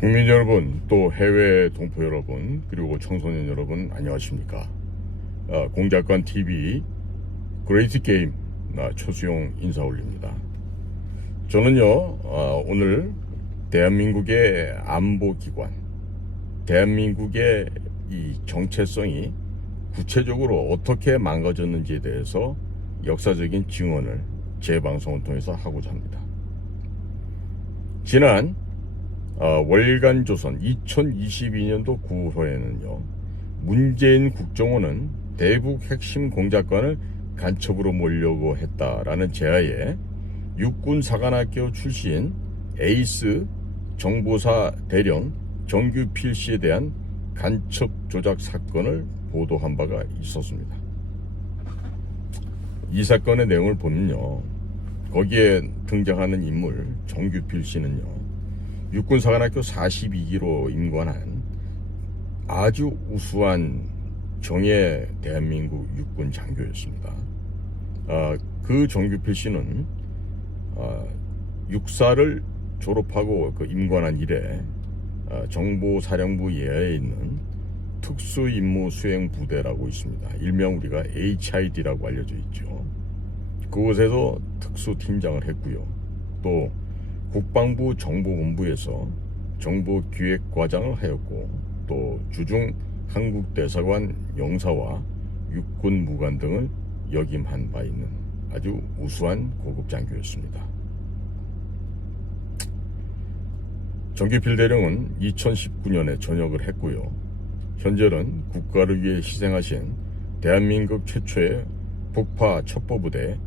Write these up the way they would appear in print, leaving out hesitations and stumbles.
국민 여러분, 또 해외 동포 여러분, 그리고 청소년 여러분, 안녕하십니까? 공작관 TV 그레이트 게임 최수용 인사 올립니다. 저는요, 오늘 대한민국의 안보기관, 대한민국의 이 정체성이 구체적으로 어떻게 망가졌는지에 대해서 역사적인 증언을 제 방송을 통해서 하고자 합니다. 지난 월간조선 2022년도 9월에는요, 문재인 국정원은 대북 핵심 공작관을 간첩으로 몰려고 했다라는 제하에 육군사관학교 출신 에이스 정보사 대령 정규필 씨에 대한 간첩 조작 사건을 보도한 바가 있었습니다. 이 사건의 내용을 보면요, 거기에 등장하는 인물 정규필 씨는요, 육군사관학교 42기로 임관한 아주 우수한 정예 대한민국 육군 장교였습니다. 그 정규필 씨는 육사를 졸업하고 그 임관한 이래 정보사령부 예하에 있는 특수임무수행부대라고 있습니다. 일명 우리가 HID라고 알려져 있죠. 그곳에서 특수팀장을 했고요. 또 국방부 정보본부에서 정보기획과장을 하였고, 또 주중 한국대사관 영사와 육군무관 등을 역임한 바 있는 아주 우수한 고급 장교였습니다. 정규필 대령은 2019년에 전역을 했고요. 현재는 국가를 위해 희생하신 대한민국 최초의 북파 첩보부대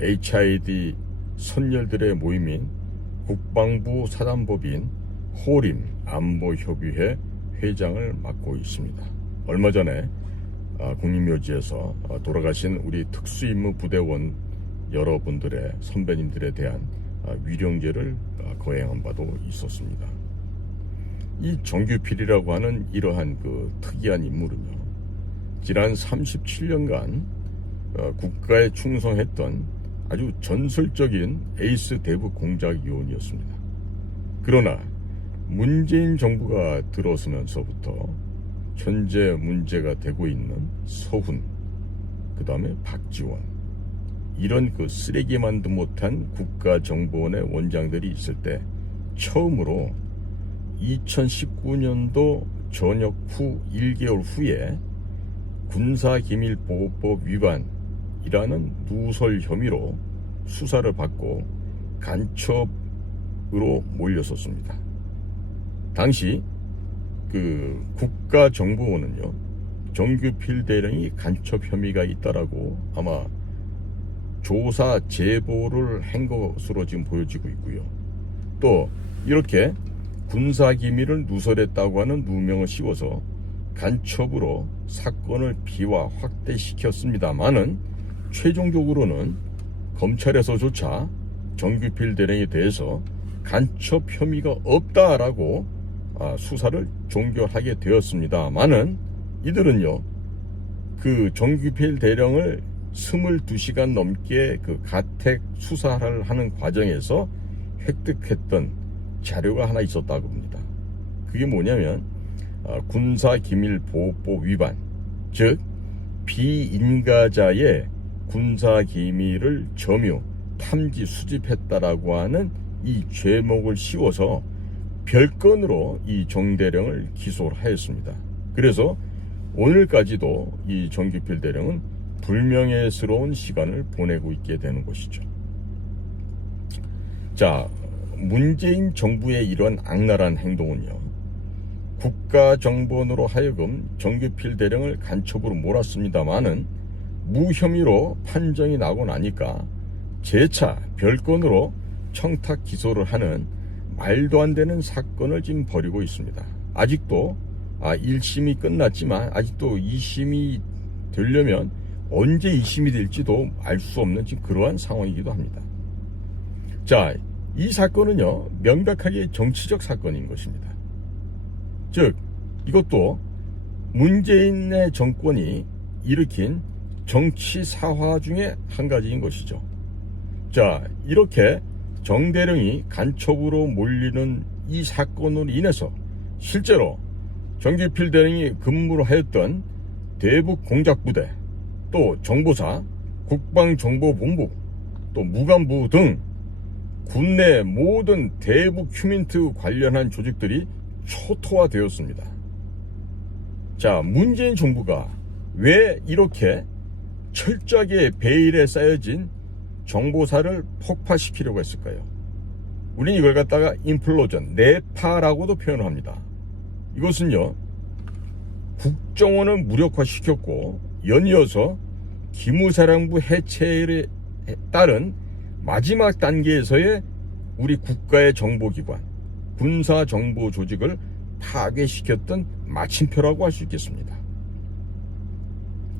HID 선열들의 모임인 국방부 사단법인 호림 안보협의회 회장을 맡고 있습니다. 얼마 전에 국립묘지에서 돌아가신 우리 특수임무부대원 여러분들의 선배님들에 대한 위령제를 거행한 바도 있었습니다. 이 정규필이라고 하는 이러한 그 특이한 인물은요, 지난 37년간 국가에 충성했던 아주 전설적인 에이스 대북 공작 요원이었습니다. 그러나 문재인 정부가 들어서면서부터 현재 문제가 되고 있는 서훈, 그 다음에 박지원, 이런 그 쓰레기만도 못한 국가정보원의 원장들이 있을 때 처음으로 2019년도 전역 후 1개월 후에 군사기밀보호법 위반이라는 누설 혐의로 수사를 받고 간첩으로 몰렸었습니다. 당시 그 국가정보원은요, 정규필 대령이 간첩 혐의가 있다라고 아마 조사 제보를 한 것으로 지금 보여지고 있고요. 또 이렇게 군사기밀을 누설했다고 하는 누명을 씌워서 간첩으로 사건을 비화 확대시켰습니다만은 최종적으로는 검찰에서조차 정규필 대령에 대해서 간첩 혐의가 없다라고 수사를 종결하게 되었습니다만은 이들은요, 그 정규필 대령을 22시간 넘게 그 가택 수사를 하는 과정에서 획득했던 자료가 하나 있었다고 합니다. 그게 뭐냐면 군사기밀보호법 위반, 즉 비인가자의 군사기밀을 점유, 탐지, 수집했다라고 하는 이 죄목을 씌워서 별건으로 이 정대령을 기소를 하였습니다. 그래서 오늘까지도 이 정규필 대령은 불명예스러운 시간을 보내고 있게 되는 것이죠. 자, 문재인 정부의 이런 악랄한 행동은요, 국가정보원으로 하여금 정규필 대령을 간첩으로 몰았습니다마는 무혐의로 판정이 나고 나니까 재차 별건으로 청탁 기소를 하는 말도 안 되는 사건을 지금 벌이고 있습니다. 아직도 1심이 끝났지만 아직도 2심이 되려면 언제 2심이 될지도 알 수 없는 지금 그러한 상황이기도 합니다. 자, 이 사건은요, 명백하게 정치적 사건인 것입니다. 즉, 이것도 문재인의 정권이 일으킨 정치 사화 중에 한 가지인 것이죠. 자, 이렇게 정대령이 간첩으로 몰리는 이 사건으로 인해서 실제로 정규필 대령이 근무를 하였던 대북공작부대, 또 정보사, 국방정보본부, 또 무간부 등 국내 모든 대북 휴민트 관련한 조직들이 초토화되었습니다. 자, 문재인 정부가 왜 이렇게 철저하게 베일에 쌓여진 정보사를 폭파시키려고 했을까요? 우리는 이걸 갖다가 인플로전, 내파라고도 표현합니다. 이것은요, 국정원을 무력화시켰고 연이어서 기무사령부 해체에 따른 마지막 단계에서의 우리 국가의 정보기관, 군사정보조직을 파괴시켰던 마침표라고 할 수 있겠습니다.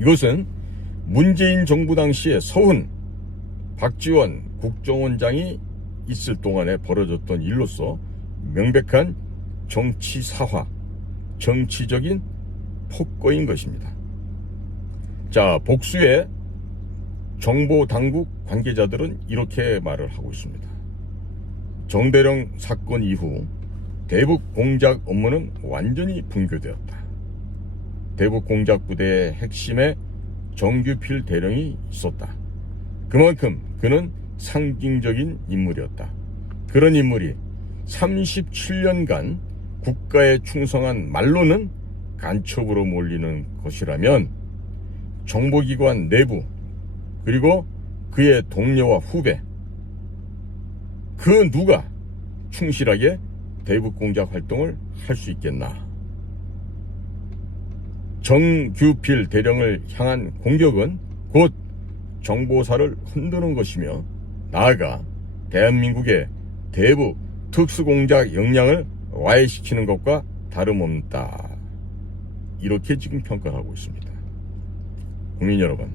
이것은 문재인 정부 당시에 서훈, 박지원 국정원장이 있을 동안에 벌어졌던 일로서 명백한 정치사화, 정치적인 폭거인 것입니다. 자, 복수의 정보당국 관계자들은 이렇게 말을 하고 있습니다. 정대령 사건 이후 대북 공작 업무는 완전히 붕괴되었다. 대북 공작 부대의 핵심에 정규필 대령이 있었다. 그만큼 그는 상징적인 인물이었다. 그런 인물이 37년간 국가에 충성한 말로는 간첩으로 몰리는 것이라면 정보기관 내부 그리고 그의 동료와 후배 그 누가 충실하게 대북공작 활동을 할 수 있겠나. 정규필 대령을 향한 공격은 곧 정보사를 흔드는 것이며 나아가 대한민국의 대북 특수공작 역량을 와해시키는 것과 다름없다. 이렇게 지금 평가하고 있습니다. 국민 여러분,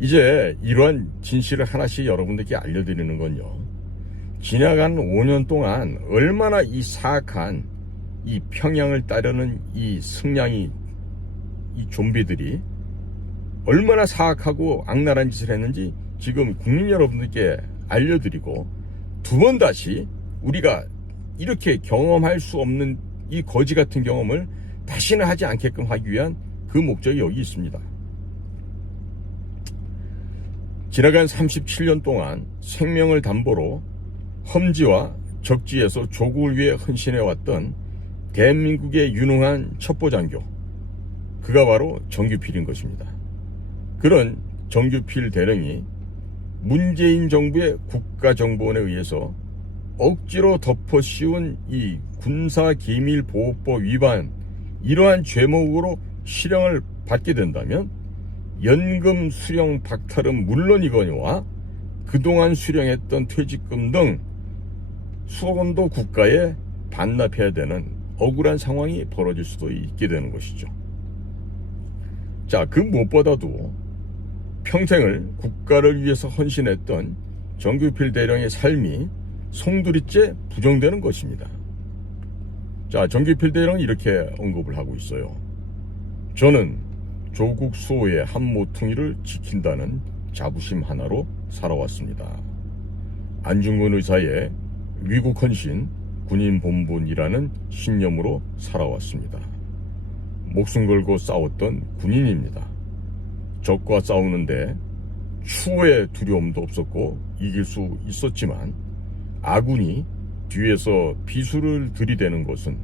이제 이러한 진실을 하나씩 여러분들께 알려드리는 건요, 지나간 5년 동안 얼마나 이 사악한 이 평양을 따르는 이 승냥이 이 좀비들이 얼마나 사악하고 악랄한 짓을 했는지 지금 국민 여러분들께 알려드리고, 두 번 다시 우리가 이렇게 경험할 수 없는 이 거지 같은 경험을 다시는 하지 않게끔 하기 위한 그 목적이 여기 있습니다. 지나간 37년 동안 생명을 담보로 험지와 적지에서 조국을 위해 헌신해왔던 대한민국의 유능한 첩보장교, 그가 바로 정규필인 것입니다. 그런 정규필 대령이 문재인 정부의 국가정보원에 의해서 억지로 덮어 씌운 이 군사기밀보호법 위반, 이러한 죄목으로 실형을 받게 된다면 연금 수령 박탈은 물론이거니와 그동안 수령했던 퇴직금 등 수억 원도 국가에 반납해야 되는 억울한 상황이 벌어질 수도 있게 되는 것이죠. 자, 그 무엇보다도 평생을 국가를 위해서 헌신했던 정규필 대령의 삶이 송두리째 부정되는 것입니다. 자, 정규필 대령은 이렇게 언급을 하고 있어요. 저는 조국 수호의 한 모퉁이를 지킨다는 자부심 하나로 살아왔습니다. 안중근 의사의 위국 헌신 군인 본분이라는 신념으로 살아왔습니다. 목숨 걸고 싸웠던 군인입니다. 적과 싸우는데 추후의 두려움도 없었고 이길 수 있었지만 아군이 뒤에서 비수를 들이대는 것은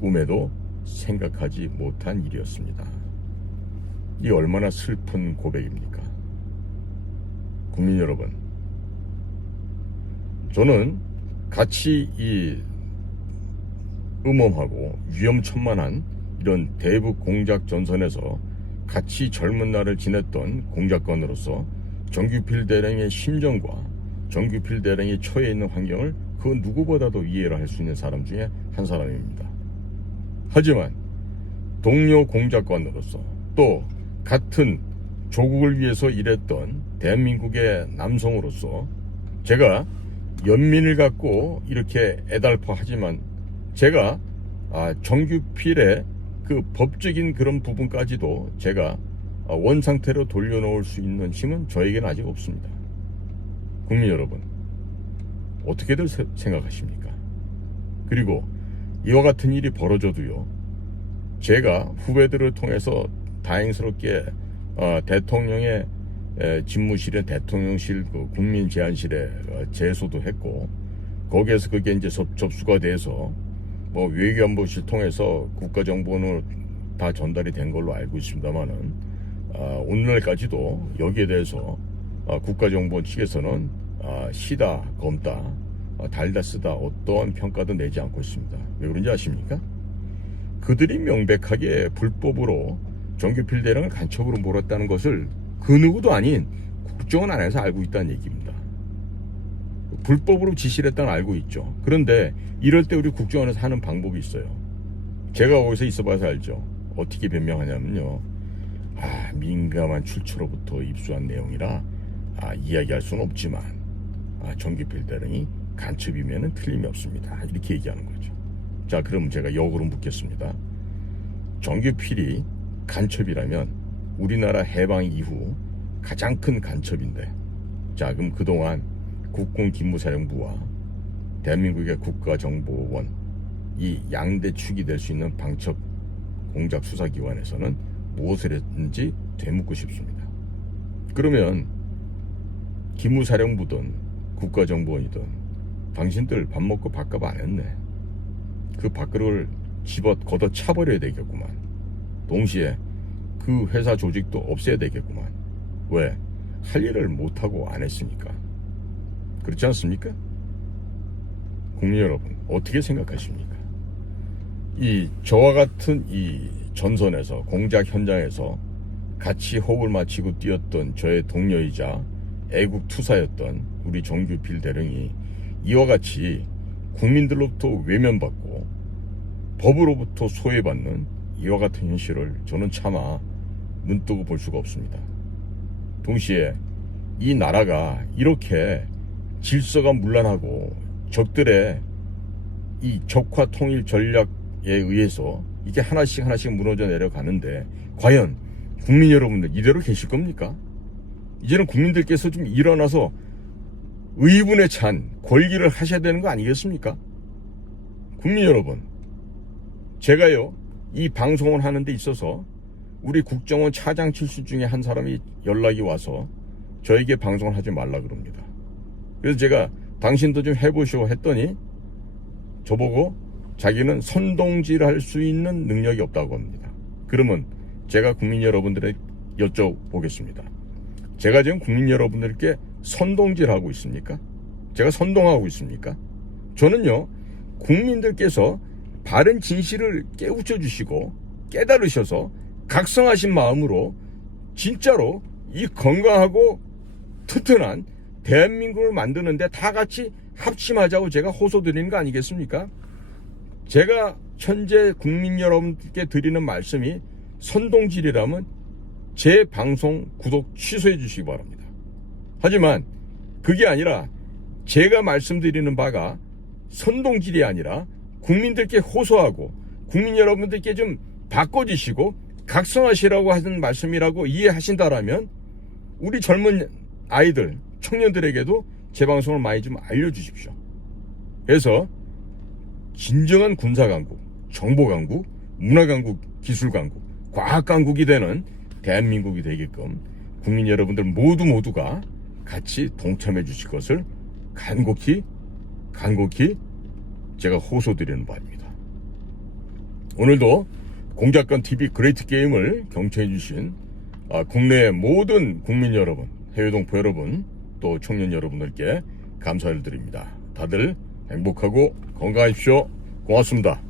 꿈에도 생각하지 못한 일이었습니다. 이 얼마나 슬픈 고백입니까? 국민 여러분, 저는 같이 이 음험하고 위험천만한 이런 대북 공작 전선에서 같이 젊은 날을 지냈던 공작관으로서 정규필 대령의 심정과 정규필 대령이 처해 있는 환경을 그 누구보다도 이해를 할 수 있는 사람 중에 한 사람입니다. 하지만 동료 공작관으로서 또 같은 조국을 위해서 일했던 대한민국의 남성으로서 제가 연민을 갖고 이렇게 애달파하지만 제가 정규필의 그 법적인 그런 부분까지도 제가 원상태로 돌려놓을 수 있는 힘은 저에게는 아직 없습니다. 국민 여러분, 어떻게들 생각하십니까? 그리고 이와 같은 일이 벌어져도요, 제가 후배들을 통해서 다행스럽게 대통령의 집무실에 대통령실 그 국민제안실에 제소도 했고, 거기에서 그게 이제 접수가 돼서 뭐 외교안보실 통해서 국가정보원으로 다 전달이 된 걸로 알고 있습니다만은, 오늘날까지도 여기에 대해서 국가정보원 측에서는 시다 검다 달다 쓰다 어떠한 평가도 내지 않고 있습니다. 왜 그런지 아십니까? 그들이 명백하게 불법으로 정규필 대령을 간첩으로 몰았다는 것을 그 누구도 아닌 국정원 안에서 알고 있다는 얘기입니다. 불법으로 지시를 했다는 알고 있죠. 그런데 이럴 때 우리 국정원에서 하는 방법이 있어요. 제가 거기서 있어봐서 알죠. 어떻게 변명하냐면요, 민감한 출처로부터 입수한 내용이라 이야기할 수는 없지만 정규필 대령이 간첩이면은 틀림이 없습니다. 이렇게 얘기하는 거죠. 자, 그럼 제가 역으로 묻겠습니다. 정규필이 간첩이라면 우리나라 해방 이후 가장 큰 간첩인데, 자, 그럼 그동안 국군기무사령부와 대한민국의 국가정보원, 이 양대 축이 될 수 있는 방첩 공작 수사기관에서는 무엇을 했는지 되묻고 싶습니다. 그러면 기무사령부든 국가정보원이든 당신들 밥 먹고 밥값 안 했네. 그 밥그릇을 걷어 차버려야 되겠구만. 동시에 그 회사 조직도 없애야 되겠구만. 왜? 할 일을 못하고 안 했으니까. 그렇지 않습니까? 국민 여러분, 어떻게 생각하십니까? 저와 같은 이 전선에서, 공작 현장에서 같이 호흡을 맞추고 뛰었던 저의 동료이자 애국투사였던 우리 정규필 대령이 이와 같이 국민들로부터 외면받고 법으로부터 소외받는 이와 같은 현실을 저는 차마 눈뜨고 볼 수가 없습니다. 동시에 이 나라가 이렇게 질서가 문란하고 적들의 이 적화 통일 전략에 의해서 이게 하나씩 무너져 내려가는데, 과연 국민 여러분들 이대로 계실 겁니까? 이제는 국민들께서 좀 일어나서 의분에 찬 권리를 하셔야 되는 거 아니겠습니까? 국민 여러분, 제가요, 이 방송을 하는 데 있어서 우리 국정원 차장 출신 중에 한 사람이 연락이 와서 저에게 방송을 하지 말라 그럽니다. 그래서 제가 당신도 좀 해보시오 했더니 저보고 자기는 선동질 할 수 있는 능력이 없다고 합니다. 그러면 제가 국민 여러분들에게 여쭤보겠습니다. 제가 지금 국민 여러분들께 선동질하고 있습니까? 제가 선동하고 있습니까? 저는요, 국민들께서 바른 진실을 깨우쳐 주시고 깨달으셔서 각성하신 마음으로 진짜로 이 건강하고 튼튼한 대한민국을 만드는데 다 같이 합심하자고 제가 호소드리는 거 아니겠습니까? 제가 현재 국민 여러분께 드리는 말씀이 선동질이라면 제 방송 구독 취소해 주시기 바랍니다. 하지만 그게 아니라 제가 말씀드리는 바가 선동질이 아니라 국민들께 호소하고 국민 여러분들께 좀 바꿔주시고 각성하시라고 하는 말씀이라고 이해하신다라면 우리 젊은 아이들, 청년들에게도 제 방송을 많이 좀 알려주십시오. 그래서 진정한 군사강국, 정보강국, 문화강국, 기술강국, 과학강국이 되는 대한민국이 되게끔 국민 여러분들 모두가 같이 동참해 주실 것을 간곡히 제가 호소드리는 바입니다. 오늘도 공작권 TV 그레이트 게임을 경청해 주신 국내의 모든 국민 여러분, 해외 동포 여러분, 또 청년 여러분들께 감사를 드립니다. 다들 행복하고 건강하십시오. 고맙습니다.